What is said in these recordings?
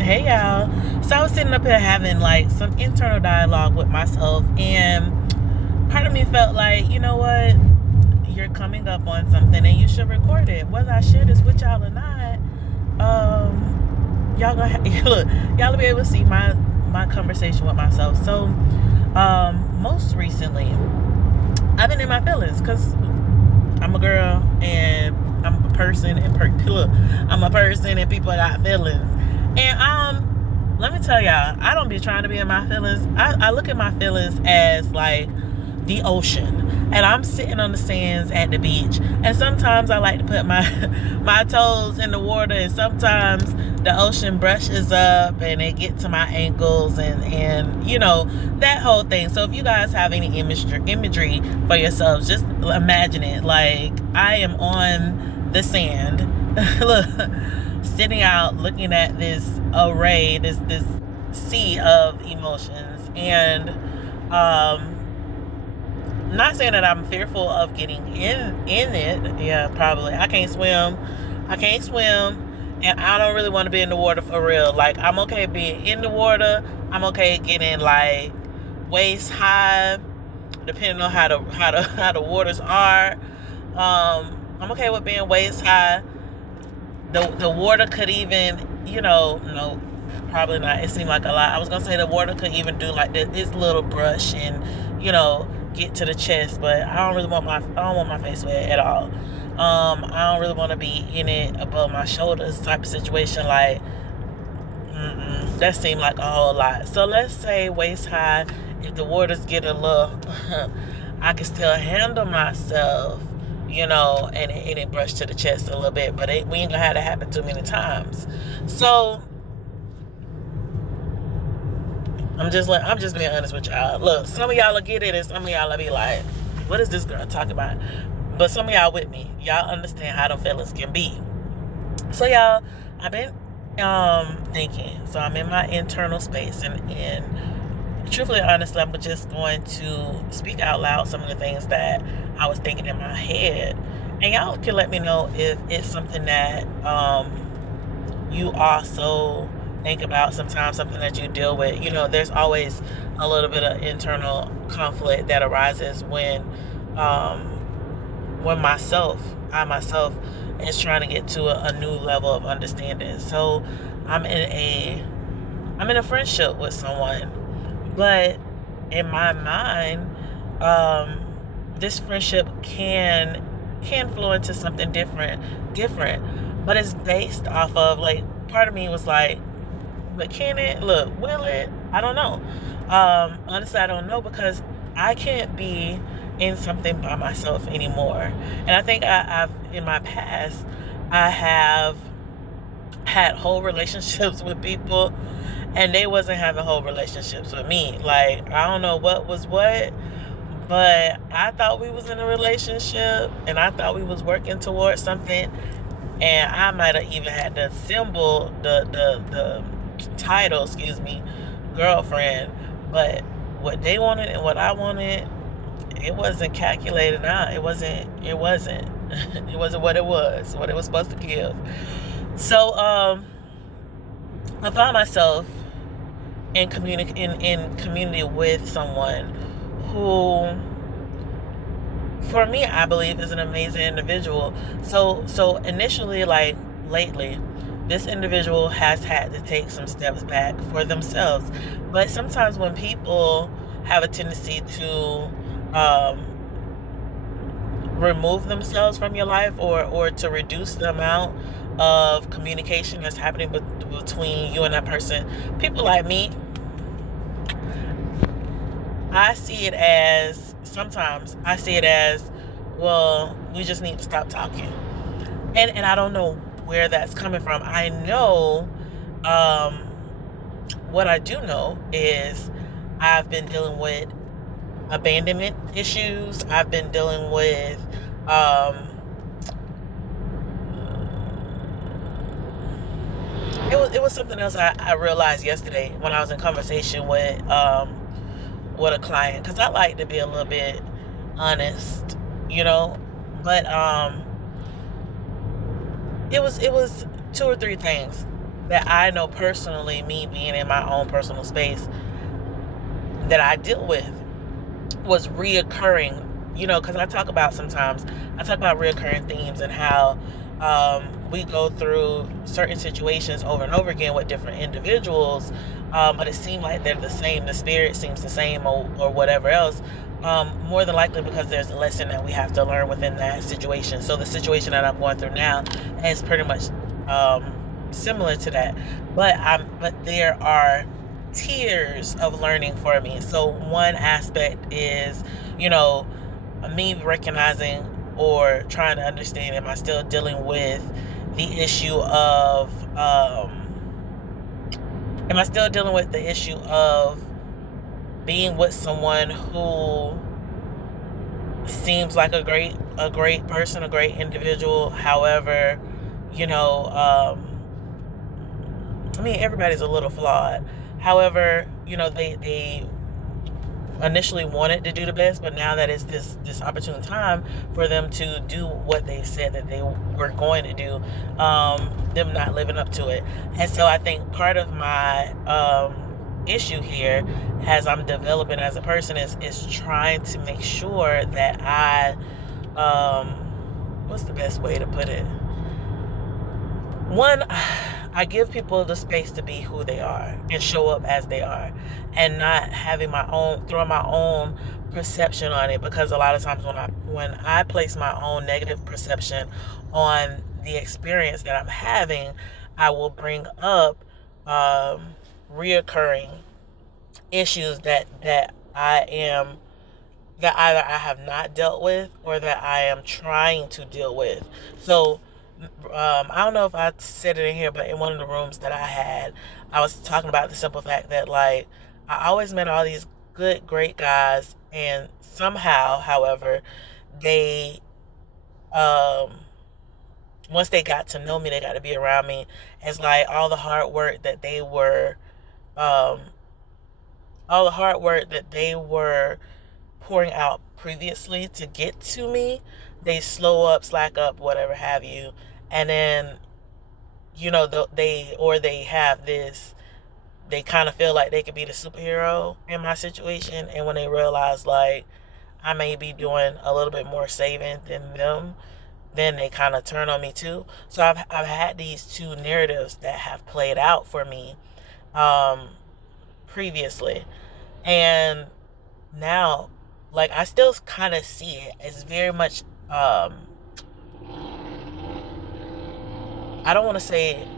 Hey y'all. So I was sitting up here having like some internal dialogue with myself, and part of me felt like, you know what, you're coming up on something and you should record it. Whether I share this with y'all or not, y'all gonna look, y'all will be able to see my conversation with myself. So most recently I've been in my feelings because I'm a girl and I'm a person, and I'm a person and people got feelings. And let me tell y'all, I don't be trying to be in my feelings. I look at my feelings as like the ocean, and I'm sitting on the sands at the beach, and sometimes I like to put my toes in the water, and sometimes the ocean brushes up and it gets to my ankles, and you know, that whole thing. So if you guys have any imagery for yourselves, just imagine it like I am on the sand. Look, sitting out looking at this array, this sea of emotions, and not saying that I'm fearful of getting in it. Yeah, probably. I can't swim. And I don't really want to be in the water for real. Like, I'm okay being in the water. I'm okay getting like waist high, depending on how the waters are. I'm okay with being waist high. The water could even, no, probably not. It seemed like a lot. I was gonna say the water could even do like this little brush and, get to the chest, but I don't want my face wet at all. I don't really want to be in it above my shoulders type of situation. Like, that seemed like a whole lot. So let's say waist high. If the waters get a little, I can still handle myself, and it brushed to the chest a little bit, but we ain't gonna have that happen too many times. So I'm just being honest with y'all. Look, some of y'all will get it, and some of y'all will be like, what is this girl talking about? But some of y'all with me. Y'all understand how them feelings can be. So y'all, I've been thinking. So I'm in my internal space, and truthfully, honestly, I'm just going to speak out loud some of the things that I was thinking in my head. And y'all can let me know if it's something that you also think about sometimes, something that you deal with. There's always a little bit of internal conflict that arises when I myself is trying to get to a new level of understanding. So I'm in a friendship with someone, but in my mind, this friendship can flow into something different, but it's based off of, like, part of me was like, but can it? Look, will it? I don't know. Honestly, I don't know, because I can't be in something by myself anymore. And I think I've in my past, I have had whole relationships with people, and they wasn't having whole relationships with me. Like, I don't know what was what, but I thought we was in a relationship, and I thought we was working towards something, and I might have even had the symbol, the title, girlfriend. But what they wanted and what I wanted, it wasn't calculated out. It wasn't it wasn't what it was supposed to give. So I found myself in community with someone who, for me, I believe is an amazing individual. So initially, like lately, this individual has had to take some steps back for themselves. But sometimes when people have a tendency to remove themselves from your life, or to reduce the amount of communication that's happening between you and that person, people like me, sometimes I see it as, well, we just need to stop talking. And I don't know where that's coming from. I know, what I do know is I've been dealing with abandonment issues. I've been dealing with it was something else I realized yesterday when I was in conversation with a client, because I like to be a little bit honest, but it was two or three things that I know personally, me being in my own personal space, that I dealt with was reoccurring. Because I talk about reoccurring themes and how we go through certain situations over and over again with different individuals, but it seems like they're the same. The spirit seems the same, or whatever else. More than likely because there's a lesson that we have to learn within that situation. So the situation that I'm going through now is pretty much similar to that, but there are tiers of learning for me. So one aspect is, me recognizing or trying to understand, am I still dealing with the issue of being with someone who seems like a great person, a great individual. However, everybody's a little flawed. However, they initially wanted to do the best, but now that it's this opportune time for them to do what they said that they were going to do, them not living up to it. And so I think part of my issue here, as I'm developing as a person, is trying to make sure that I what's the best way to put it? One, I give people the space to be who they are and show up as they are, and not having throwing my own perception on it, because a lot of times when I place my own negative perception on the experience that I'm having, I will bring up reoccurring issues that either I have not dealt with or that I am trying to deal with. So I don't know if I said it in here, but in one of the rooms that I had, I was talking about the simple fact that, like, I always met all these good, great guys, and somehow, however, they, once they got to know me, they got to be around me. It's like all the hard work that they were, pouring out previously to get to me, they slow up, slack up, whatever have you. And then, they kind of feel like they could be the superhero in my situation. And when they realize, like, I may be doing a little bit more saving than them, then they kind of turn on me too. So I've had these two narratives that have played out for me previously. And now, like, I still kind of see it as very much, I don't want to say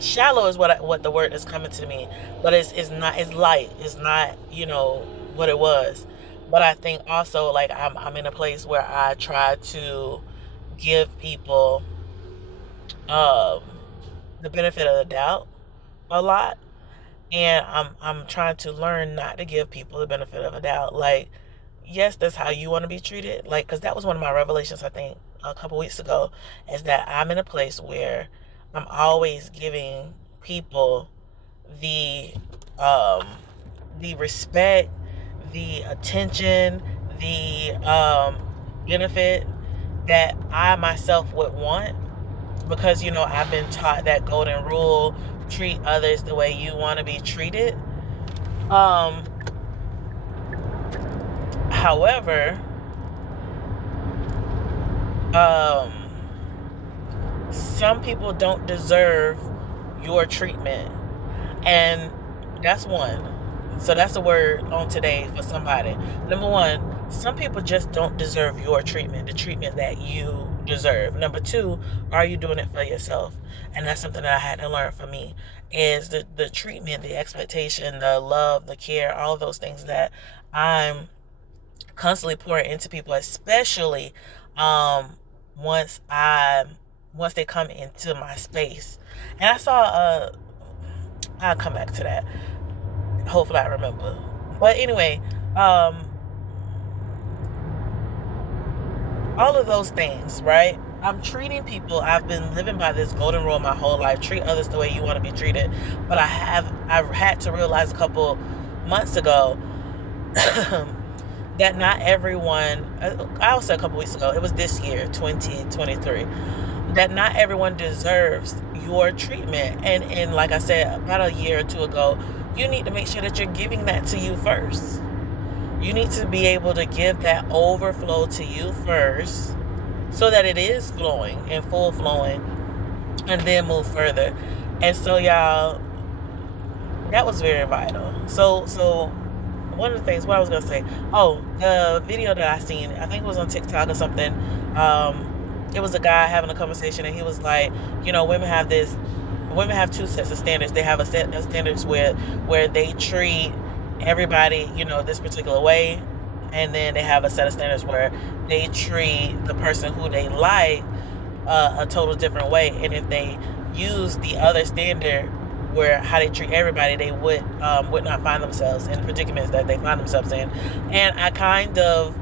shallow is what the word is coming to me, but it's not, it's light. It's not, what it was. But I think also, like, I'm in a place where I try to give people the benefit of the doubt a lot. And I'm trying to learn not to give people the benefit of a doubt. Like, yes, that's how you want to be treated. Like, because that was one of my revelations, I think, a couple weeks ago, is that I'm in a place where I'm always giving people the respect, the attention, the benefit that I myself would want, because I've been taught that golden rule: treat others the way you want to be treated. However, some people don't deserve your treatment, and that's one. So that's a word on today for somebody. Number one, some people just don't deserve your treatment, the treatment that you deserve. Number two, are you doing it for yourself? And that's something that I had to learn for me, is the treatment, the expectation, the love, the care, all those things that I'm constantly pouring into people, especially once they come into my space. And I saw I'll come back to that. Hopefully I remember. But anyway, all of those things, right? I'm treating people. I've been living by this golden rule my whole life: treat others the way you want to be treated. But I've had to realize a couple months ago that not everyone, I also a couple weeks ago, it was this year, 2023, that not everyone deserves your treatment. And like I said, about a year or two ago, you need to make sure that you're giving that to you first. You need to be able to give that overflow to you first, so that it is flowing and full flowing, and then move further. And so, y'all, that was very vital. So one of the things, what I was gonna say, the video that I seen, I think it was on TikTok or something. It was a guy having a conversation, and he was like, women have two sets of standards. They have a set of standards where they treat everybody, this particular way, and then they have a set of standards where they treat the person who they like a total different way. And if they use the other standard, where how they treat everybody, they would not find themselves in predicaments that they find themselves in. And I kind of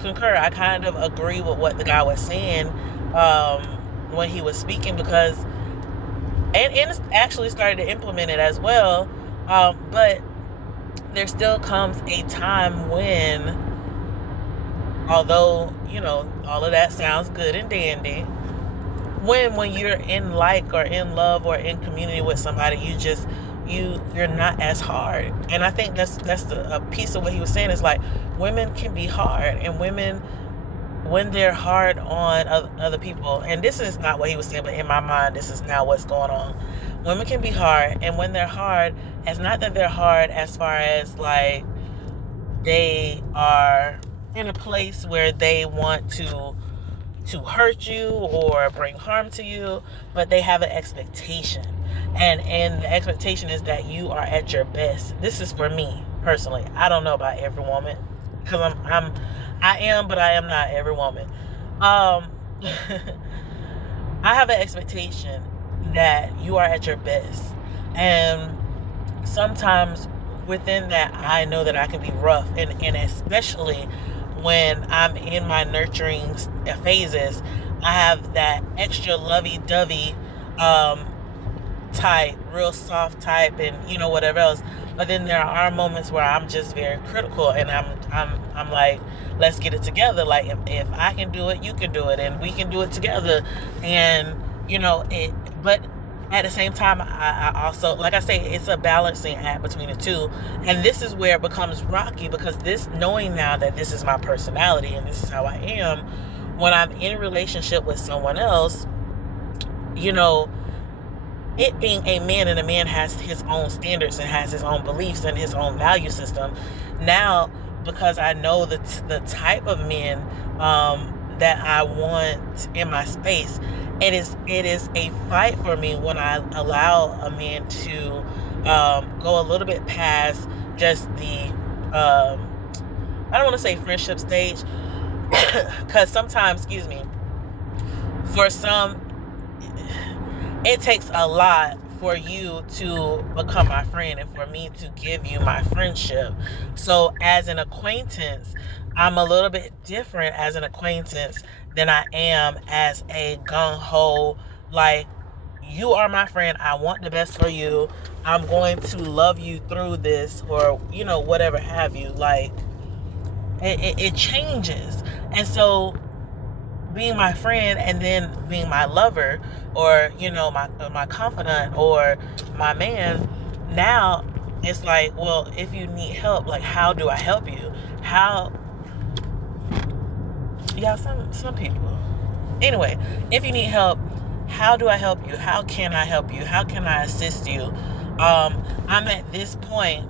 concur. I kind of agree with what the guy was saying when he was speaking, because and actually started to implement it as well. But there still comes a time when, although all of that sounds good and dandy, when you're in like or in love or in community with somebody, you're not as hard. And I think that's a piece of what he was saying, is like, women can be hard, and women, when they're hard on other people, and this is not what he was saying, but in my mind, this is now what's going on. Women can be hard, and when they're hard, it's not that they're hard as far as like they are in a place where they want to hurt you or bring harm to you, but they have an expectation, and the expectation is that you are at your best. This is for me personally. I don't know about every woman, because I am, but I am not every woman. I have an expectation that you are at your best, and sometimes within that, I know that I can be rough, and especially when I'm in my nurturing phases, I have that extra lovey-dovey type, real soft type, and whatever else. But then there are moments where I'm just very critical, and I'm like, let's get it together. Like, if I can do it, you can do it, and we can do it together. And but at the same time, I also, like I say, it's a balancing act between the two. And this is where it becomes rocky, because knowing now that this is my personality and this is how I am, when I'm in a relationship with someone else, it being a man, and a man has his own standards and has his own beliefs and his own value system. Now, because I know the type of men that I want in my space, it is a fight for me when I allow a man to go a little bit past just the I don't want to say friendship stage, because sometimes, for some, it takes a lot for you to become my friend and for me to give you my friendship. So as an acquaintance, I'm a little bit different as an acquaintance than I am as a gung-ho, like, you are my friend, I want the best for you, I'm going to love you through this, or whatever have you. Like, it changes. And so being my friend and then being my lover, or my confidant, or my man, now it's like, well, if you need help, like, how do I help you? Some people, anyway, if you need help, how do I help you? How can I help you? How can I assist you? I'm at this point,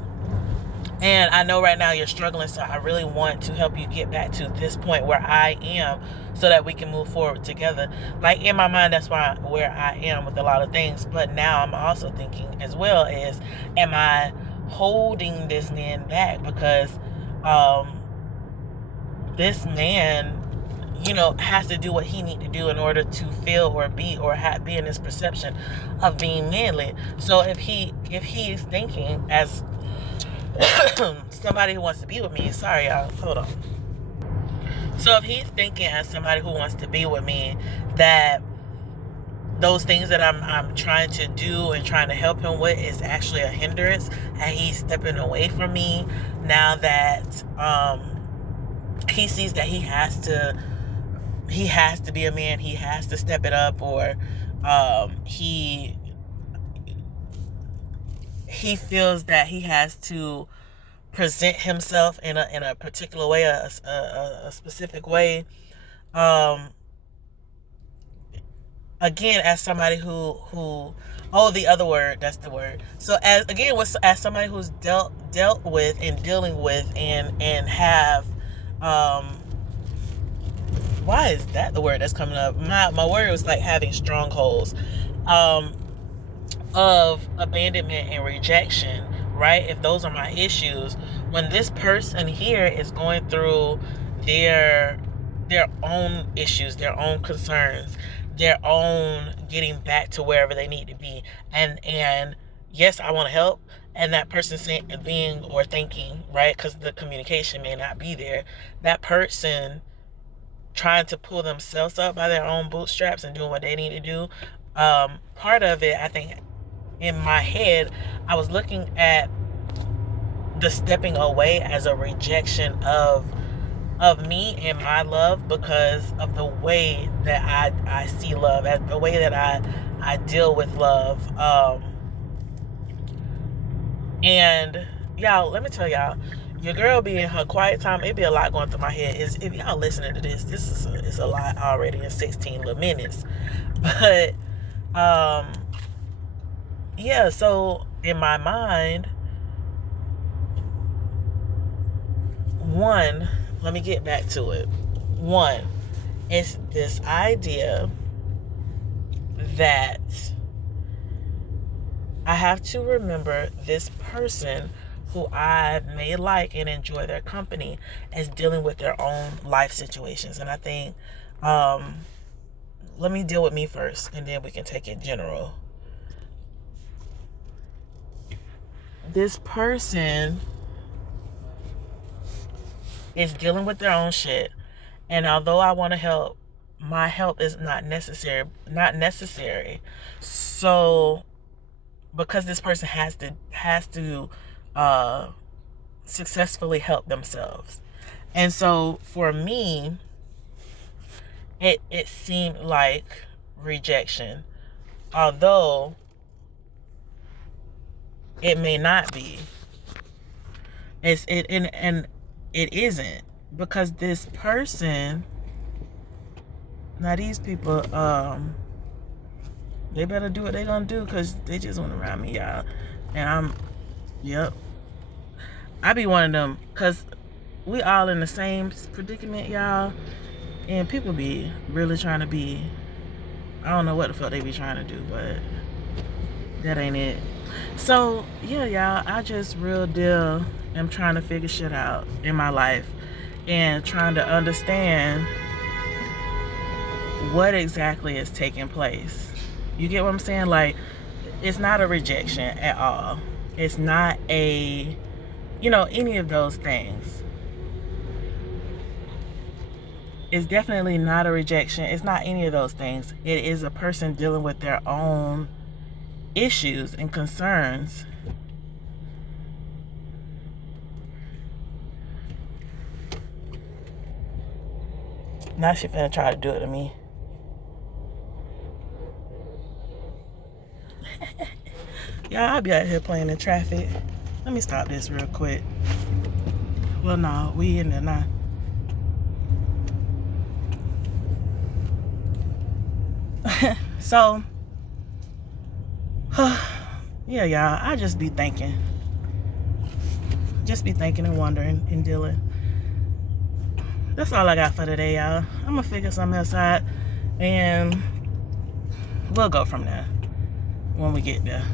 and I know right now you're struggling, so I really want to help you get back to this point where I am, so that we can move forward together. Like, in my mind, that's where I am with a lot of things. But now I'm also thinking as well as, am I holding this man back? Because this man, has to do what he need to do in order to feel or be in this perception of being manly. So if he is thinking as somebody who wants to be with me, sorry y'all, hold on. So if he's thinking as somebody who wants to be with me, that those things that I'm trying to do and trying to help him with is actually a hindrance, and he's stepping away from me now that he sees that he has to he has to be a man, he has to step it up, or he feels that he has to present himself in a particular way, a specific way. Again, as somebody who the other word, that's the word. So as somebody who's dealt with and dealing with and have why is that the word that's coming up? My word was like having strongholds of abandonment and rejection, right? If those are my issues, when this person here is going through their own issues, their own concerns, their own getting back to wherever they need to be, and yes, I want to help, and that person being or thinking, right, because the communication may not be there, that person trying to pull themselves up by their own bootstraps and doing what they need to do. Part of it, I think, in my head, I was looking at the stepping away as a rejection of me and my love, because of the way that I see love, as the way that I deal with love. And y'all, let me tell y'all, your girl be in her quiet time, it be a lot going through my head. If y'all listening to this is a lot already in 16 little minutes. But yeah, so in my mind, one, let me get back to it. One, it's this idea that I have to remember this person who I may like and enjoy their company as dealing with their own life situations. And I think, let me deal with me first, and then we can take it general. This person is dealing with their own shit, and although I want to help, my help is not necessary. So because this person has to successfully help themselves, and so for me, it seemed like rejection, although it may not be. And it isn't, because this person, now these people, they better do what they gonna do, because they just went around me, y'all. And I be one of them, because we all in the same predicament, y'all. And people be really trying to be, I don't know what the fuck they be trying to do, but that ain't it. So yeah, y'all, I just real deal am trying to figure shit out in my life and trying to understand what exactly is taking place. You get what I'm saying? Like, it's not a rejection at all. It's not a, any of those things. It's definitely not a rejection. It's not any of those things. It is a person dealing with their own issues and concerns. Now she finna try to do it to me. Y'all, I'll be out here playing in traffic. Let me stop this real quick. Well, no, we in there now. So, yeah, y'all, I just be thinking. Just be thinking and wondering and dealing. That's all I got for today, y'all. I'm gonna figure something else out, and we'll go from there when we get there.